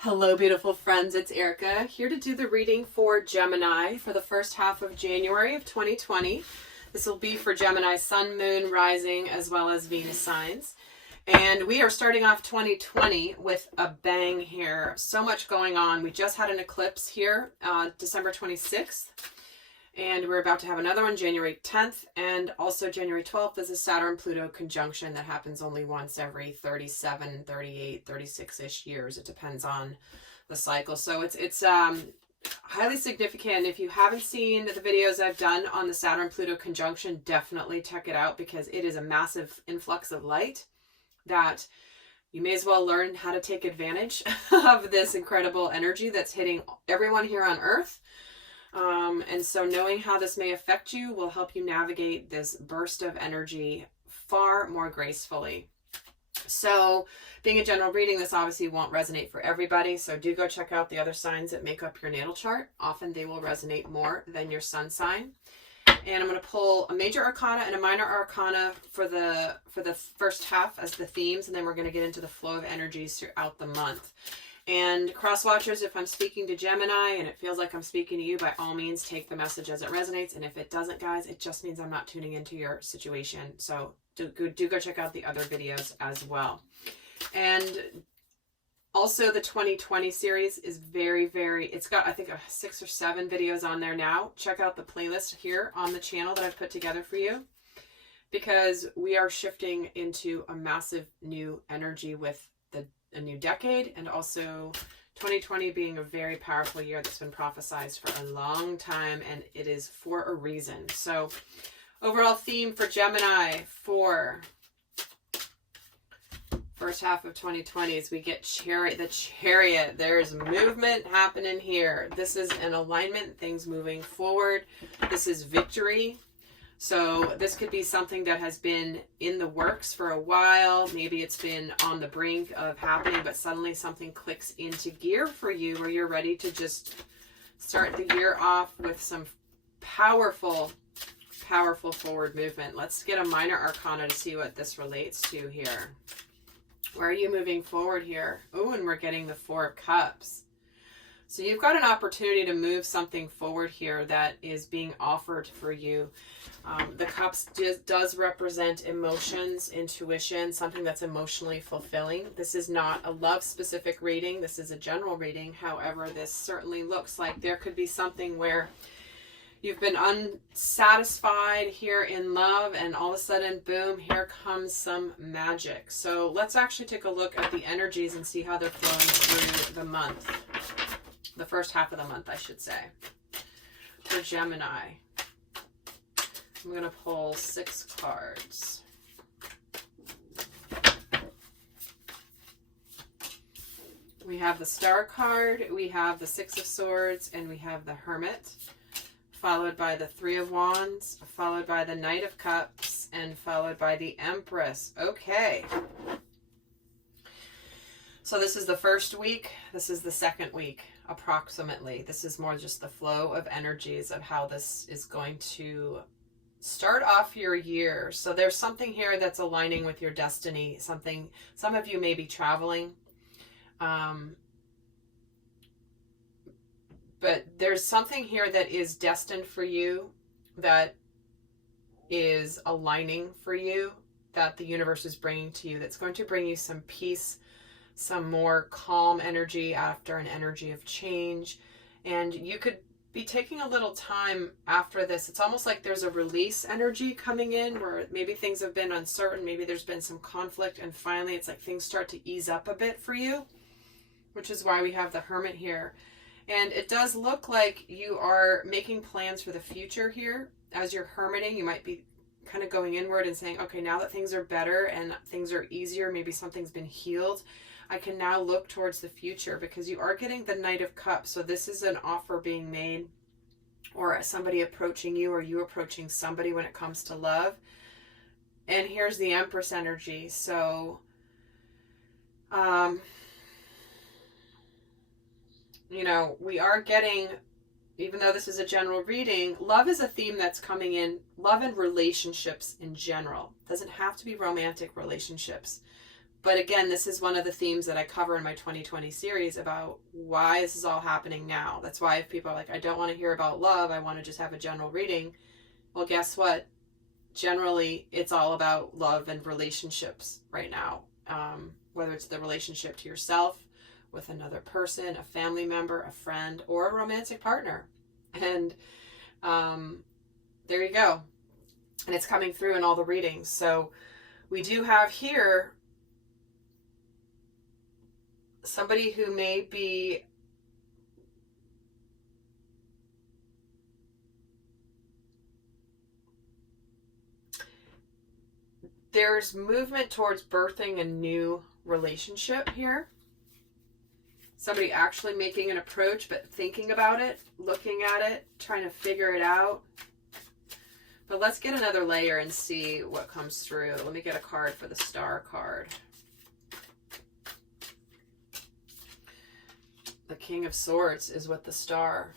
Hello, beautiful friends. It's Erika here to do the reading for Gemini for the first half of January of 2020. This will be for Gemini Sun, Moon, Rising, as well as Venus signs. And we are starting off 2020 with a bang here. So much going on. We just had an eclipse here, December 26th. And we're about to have another one January 10th. And also January 12th is a Saturn-Pluto conjunction that happens only once every 37, 38, 36-ish years. It depends on the cycle. So it's highly significant. If you haven't seen the videos I've done on the Saturn-Pluto conjunction, definitely check it out because it is a massive influx of light that you may as well learn how to take advantage of this incredible energy that's hitting everyone here on Earth. And so knowing how this may affect you will help you navigate this burst of energy far more gracefully. So being a general reading, this obviously won't resonate for everybody. So do go check out the other signs that make up your natal chart. Often they will resonate more than your sun sign. And I'm going to pull a major arcana and a minor arcana for the first half as the themes. And then we're going to get into the flow of energies throughout the month. And cross watchers, if I'm speaking to Gemini and it feels like I'm speaking to you, by all means, take the message as it resonates. And if it doesn't, guys, it just means I'm not tuning into your situation. So do go check out the other videos as well. And also the 2020 series is very, it's got, I think, 6 or 7 videos on there now. Check out the playlist here on the channel that I've put together for you, because we are shifting into a massive new energy with a new decade, and also 2020 being a very powerful year that's been prophesized for a long time, and it is for a reason. So overall theme for Gemini for first half of 2020 is we get the Chariot. There's movement happening here. This is an alignment, things moving forward. This is victory. So this could be something that has been in the works for a while. Maybe it's been on the brink of happening, but suddenly something clicks into gear for you where you're ready to just start the year off with some powerful forward movement. Let's get a minor arcana to see what this relates to here. Where are you moving forward here? Oh, and we're getting the 4 of Cups. So you've got an opportunity to move something forward here that is being offered for you. The Cups does represent emotions, intuition, something that's emotionally fulfilling. This is not a love-specific reading. This is a general reading. However, this certainly looks like there could be something where you've been unsatisfied here in love, and all of a sudden, boom, here comes some magic. So let's actually take a look at the energies and see how they're flowing through the month. The first half of the month, I should say. For Gemini, I'm going to pull 6 cards. We have the Star card, we have the 6 of Swords, and we have the Hermit, followed by the 3 of Wands, followed by the Knight of Cups, and followed by the Empress. Okay. So this is the first week. This is the second week, approximately. This is more just the flow of energies of how this is going to start off your year. So there's something here that's aligning with your destiny. Some of you may be traveling. But there's something here that is destined for you, that is aligning for you, that the universe is bringing to you, that's going to bring you some peace, some more calm energy after an energy of change. And you could be taking a little time after this. It's almost like there's a release energy coming in where maybe things have been uncertain, maybe there's been some conflict, and finally it's like things start to ease up a bit for you, which is why we have the Hermit here. And it does look like you are making plans for the future here. As you're hermiting, you might be kind of going inward and saying, okay, now that things are better and things are easier, maybe something's been healed, I can now look towards the future, because you are getting the Knight of Cups. So this is an offer being made, or somebody approaching you, or you approaching somebody when it comes to love. And here's the Empress energy. So, you know, we are getting, even though this is a general reading, love is a theme that's coming in. Love and relationships in general. Doesn't have to be romantic relationships. But again, this is one of the themes that I cover in my 2020 series about why this is all happening now. That's why if people are like, I don't want to hear about love, I want to just have a general reading. Well, guess what? Generally, it's all about love and relationships right now. Whether it's the relationship to yourself, with another person, a family member, a friend, or a romantic partner. And there you go. And it's coming through in all the readings. So we do have here somebody who may be there's movement towards birthing a new relationship here. Somebody actually making an approach, but thinking about it, looking at it, trying to figure it out. But let's get another layer and see what comes through. Let me get a card for the Star card. The King of Swords is with the Star.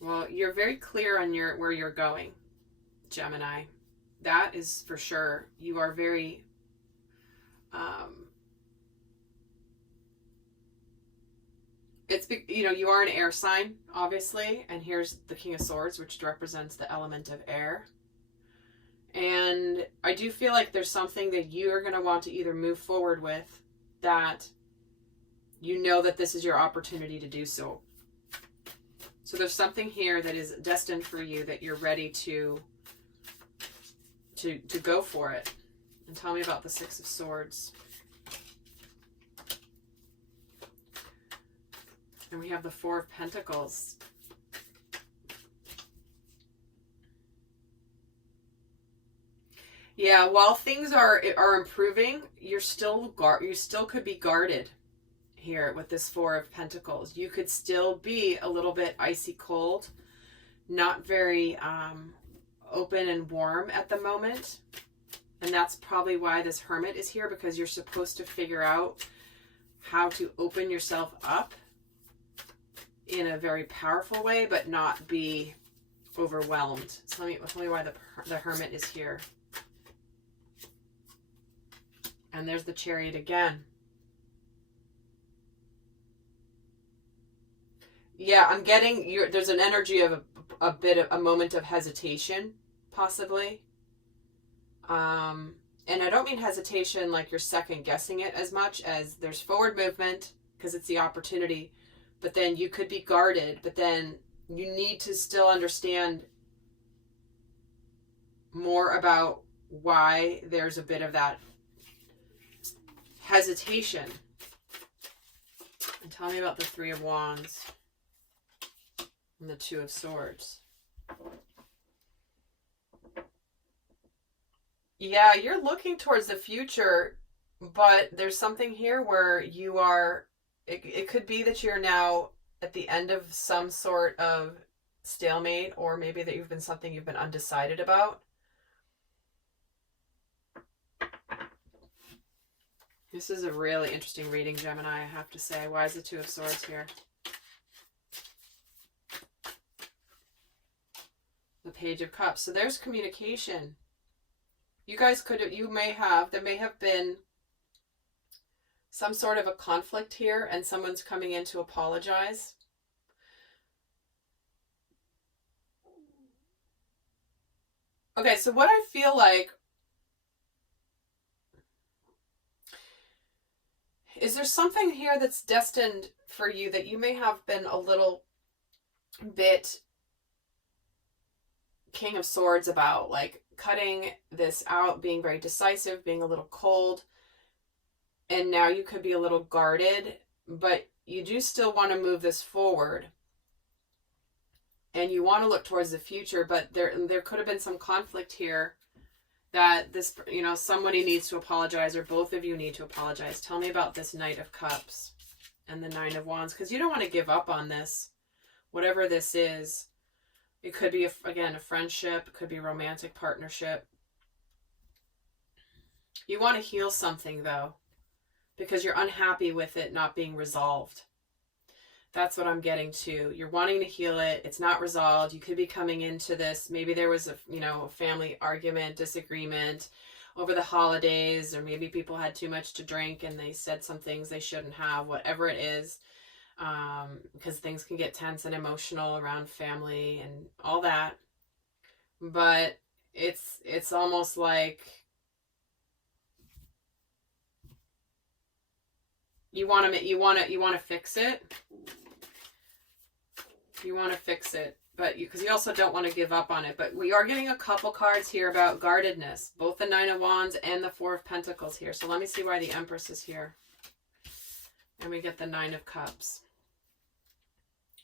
Well, you're very clear on where you're going, Gemini. That is for sure. You are very you are an air sign, obviously, and here's the King of Swords, which represents the element of air. And I do feel like there's something that you are going to want to either move forward with, that you know that this is your opportunity to do so. So there's something here that is destined for you that you're ready to go for it. And tell me about the Six of Swords. And we have the Four of Pentacles. Yeah, while things are improving, you still could be guarded here with this Four of Pentacles. You could still be a little bit icy cold, not very open and warm at the moment. And that's probably why this Hermit is here, because you're supposed to figure out how to open yourself up in a very powerful way, but not be overwhelmed. So tell me why the Hermit is here. And there's the Chariot again. Yeah, I'm getting there's an energy of a moment of hesitation, possibly. And I don't mean hesitation like you're second guessing it as much as there's forward movement because it's the opportunity, but then you could be guarded, but then you need to still understand more about why there's a bit of that hesitation. And tell me about the Three of Wands and the Two of Swords. Yeah, you're looking towards the future, but there's something here where you are, it could be that you're now at the end of some sort of stalemate, or maybe that you've been undecided about. This is a really interesting reading, Gemini, I have to say. Why is the Two of Swords here? The Page of Cups. So there's communication. You guys there may have been some sort of a conflict here, and someone's coming in to apologize. Okay, so what I feel like is there's something here that's destined for you that you may have been a little bit King of Swords about, like cutting this out, being very decisive, being a little cold, and now you could be a little guarded, but you do still want to move this forward, and you want to look towards the future, but there could have been some conflict here that this, somebody needs to apologize, or both of you need to apologize. Tell me about this Knight of Cups and the Nine of Wands, because you don't want to give up on this, whatever this is. It could be, again, a friendship. It could be a romantic partnership. You want to heal something, though, because you're unhappy with it not being resolved. That's what I'm getting to. You're wanting to heal it. It's not resolved. You could be coming into this. Maybe there was a family argument, disagreement, over the holidays, or maybe people had too much to drink and they said some things they shouldn't have, whatever it is, because things can get tense and emotional around family and all that. But it's almost like you want to fix it. You want to fix it, but because you also don't want to give up on it. But we are getting a couple cards here about guardedness, both the Nine of Wands and the Four of Pentacles here. So let me see why the Empress is here. And we get the Nine of Cups.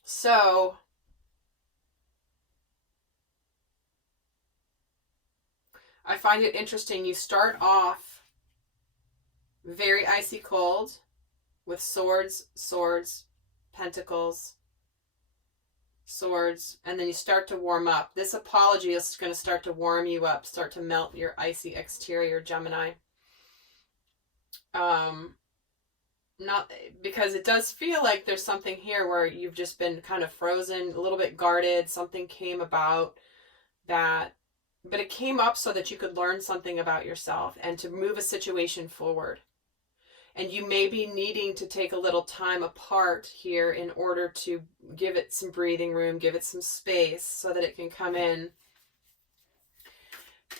So I find it interesting. You start off very icy cold with swords, pentacles, swords, and then you start to warm up. This apology is going to start to warm you up, start to melt your icy exterior, Gemini. Not because it does feel like there's something here where you've just been kind of frozen, a little bit guarded. Something came about that, but it came up so that you could learn something about yourself and to move a situation forward. And you may be needing to take a little time apart here in order to give it some breathing room, give it some space so that it can come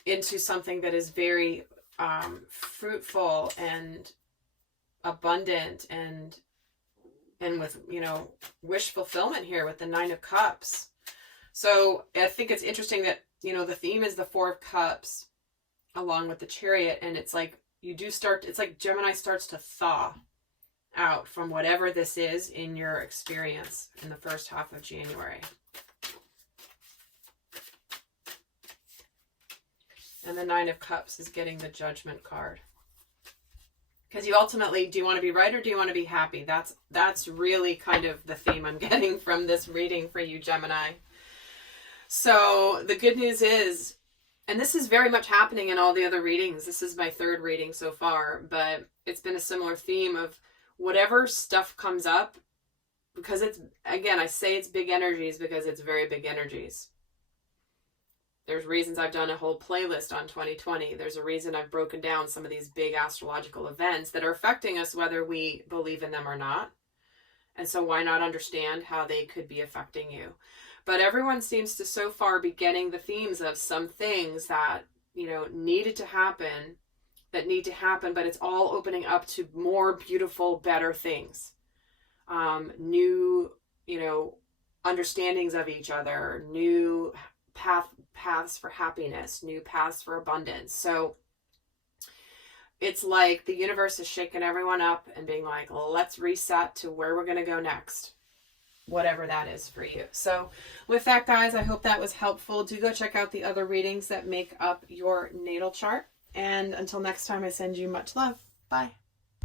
into something that is very fruitful and abundant and with, you know, wish fulfillment here with the Nine of Cups. So I think it's interesting that, you know, the theme is the Four of Cups along with the Chariot, and it's like you do start, it's like Gemini starts to thaw out from whatever this is in your experience in the first half of January. And the Nine of Cups is getting the Judgment card. Because you ultimately, do you want to be right or do you want to be happy? That's really kind of the theme I'm getting from this reading for you, Gemini. So the good news is, and this is very much happening in all the other readings. This is my third reading so far, but it's been a similar theme of whatever stuff comes up, because it's, again, I say it's big energies because it's very big energies. There's reasons I've done a whole playlist on 2020. There's a reason I've broken down some of these big astrological events that are affecting us whether we believe in them or not. And so why not understand how they could be affecting you? But everyone seems to so far be getting the themes of some things that, you know, needed to happen, that need to happen, but it's all opening up to more beautiful, better things. New, you know, understandings of each other, new paths for happiness, new paths for abundance. So it's like the universe is shaking everyone up and being like, let's reset to where we're going to go next, whatever that is for you. So with that, guys, I hope that was helpful. Do go check out the other readings that make up your natal chart. And until next time, I send you much love. Bye.